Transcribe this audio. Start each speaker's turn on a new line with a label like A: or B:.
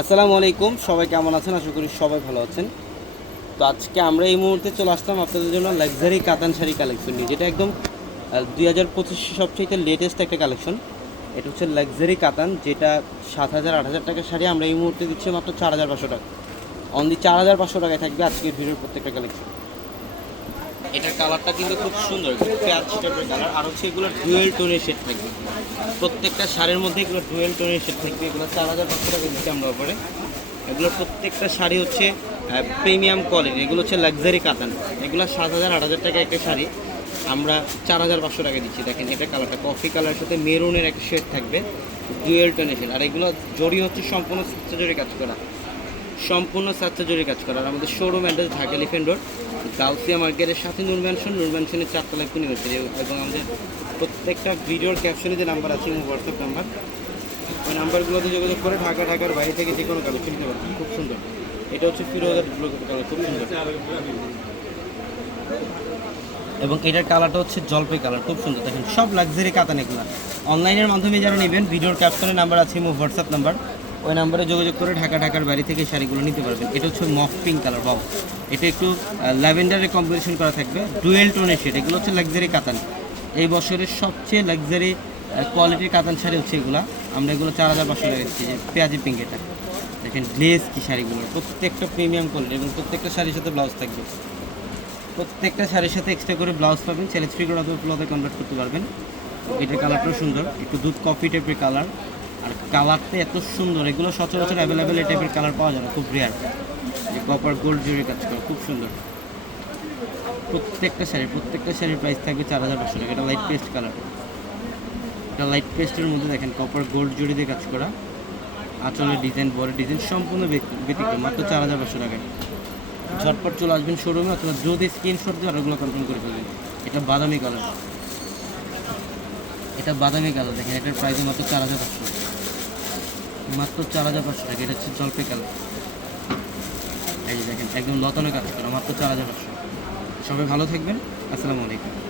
A: আসসালামু আলাইকুম, সবাই কেমন আছেন? আশা করি সবাই ভালো আছেন। তো আজকে আমরা এই মুহূর্তে চলে আসলাম আপনাদের জন্য লাক্সারি কাতান শাড়ি কালেকশন নিয়ে, যেটা একদম দুই হাজার পঁচিশে সবচেয়ে লেটেস্ট একটা কালেকশন এটা হচ্ছে লাক্সারি কাতান, যেটা সাত হাজার, আট হাজার টাকার শাড়ি আমরা এই মুহূর্তে দিচ্ছি মাত্র চার হাজার পাঁচশো টাকা। অনলি চার হাজার পাঁচশো টাকায় থাকবে আজকের ভিডিওর প্রত্যেকটা কালেকশন এটার কালারটা কিন্তু খুব সুন্দর পেঁয়াজ টাইপের কালার। আর হচ্ছে এগুলো ডুয়েল টোনের শেড থাকবে। প্রত্যেকটা শাড়ির মধ্যে এগুলো ডুয়েল টোনের শেড থাকবে। এগুলো চার হাজার পাঁচশো টাকা দিচ্ছি আমরা ওপরে এগুলো প্রত্যেকটা শাড়ি হচ্ছে প্রিমিয়াম কোয়ালিটি এগুলো হচ্ছে লাক্সারি কাতান এগুলো সাত হাজার, আট হাজার টাকা একটা শাড়ি। আমরা চার হাজার পাঁচশো টাকা দিচ্ছি। দেখেন এটা কালারটা কফি কালারের সাথে মেরুনের একটা শেড থাকবে ডুয়েল টোনের শেড আর এগুলো জড়ি হচ্ছে সম্পূর্ণ সাচ্চা জড়ি কাজ করা। সম্পূর্ণ সাচ্চা জড়ি কাজ করা। আর আমাদের showroom address Dhaka elephant road Gausia মার্কেটের সাথে নূর ম্যানশন নূর ম্যানশনের চারতলায় হচ্ছে এবং আমাদের প্রত্যেকটা ভিডিওর ক্যাপশনে যে নাম্বার আছে হোয়াটসঅ্যাপ নাম্বার ওই নাম্বারগুলোতে যোগাযোগ করে ঢাকা, ঢাকার বাইরে থেকে যে কোনো কালেকশন নিতে পারবেন। খুব সুন্দর। এটা হচ্ছে ফিরোজার কালার খুব সুন্দর। এবং এটার কালারটা হচ্ছে জলপাই কালার খুব সুন্দর। দেখেন, সব লাক্সারি কাতান এগুলো। অনলাইনের মাধ্যমে যারা নেবেন, ভিডিওর ক্যাপশনের নাম্বার আছে মো হোয়াটসঅ্যাপ নাম্বার ওই নাম্বারে যোগাযোগ করে ঢাকা ঢাকার বাড়ি থেকে শাড়িগুলো নিতে পারবেন। এটা হচ্ছে মফ পিঙ্ক কালার বাউ এটা একটু ল্যাভেন্ডারের কম্বিনেশন করা থাকবে। ডুয়েল টোনের শেড এগুলো হচ্ছে লাক্সারি কাতান। এই বছরের সবচেয়ে লাক্সারি কোয়ালিটির কাতান শাড়ি হচ্ছে এগুলো। আমরা এগুলো চার হাজার পাঁচশো টাকা দিচ্ছি। যে পেঁয়াজি পিঙ্ক এটা। দেখেন গ্লেজ কি শাড়িগুলো। প্রত্যেকটা প্রিমিয়াম কোয়ালিটি এবং প্রত্যেকটা শাড়ির সাথে ব্লাউজ থাকবে। প্রত্যেকটা শাড়ির সাথে এক্সট্রা করে ব্লাউজ পাবেন। ছেলে থ্রি করে ফ্লোতে কনভার্ট করতে পারবেন। এটার কালারটাও সুন্দর। একটু দুধ কফি টাইপের কালার আর কালারটা এত সুন্দর, এগুলো সচরাচর অ্যাভেলেবেল এই টাইপের কালার পাওয়া যায় না, খুব রেয়ার যে কপার গোল্ড জুড়ে কাজ করে, খুব সুন্দর। প্রত্যেকটা শাড়ি প্রত্যেকটা শাড়ির প্রাইস থাকবে চার হাজার পাঁচশো টাকা। এটা লাইট পেস্ট কালার এটা লাইট পেস্টের মধ্যে দেখেন কপার গোল্ড জুড়ি দিয়ে কাজ করা। আঁচলের ডিজাইন বড় ডিজাইন সম্পূর্ণ ব্যতি- ব্যতিক্রম, মাত্র চার হাজার পাঁচশো টাকায়। ঝটপট চলে আসবেন শোরুমে অথবা যদি স্ক্রিনশট দিয়ে ওগুলো কনফার্ম করে ফেলবেন। এটা বাদামি কালার এটা বাদামি কালার দেখেন, এটার প্রাইস মাত্র চার হাজার পাঁচশো। মাত্র চার হাজার পাঁচশো টাকা। এটা হচ্ছে জলপাই কালার। এই দেখেন, একদম লতানো কাজ করা মাত্র চার হাজার পাঁচশো। সবাই ভালো থাকবেন। আসসালামু আলাইকুম।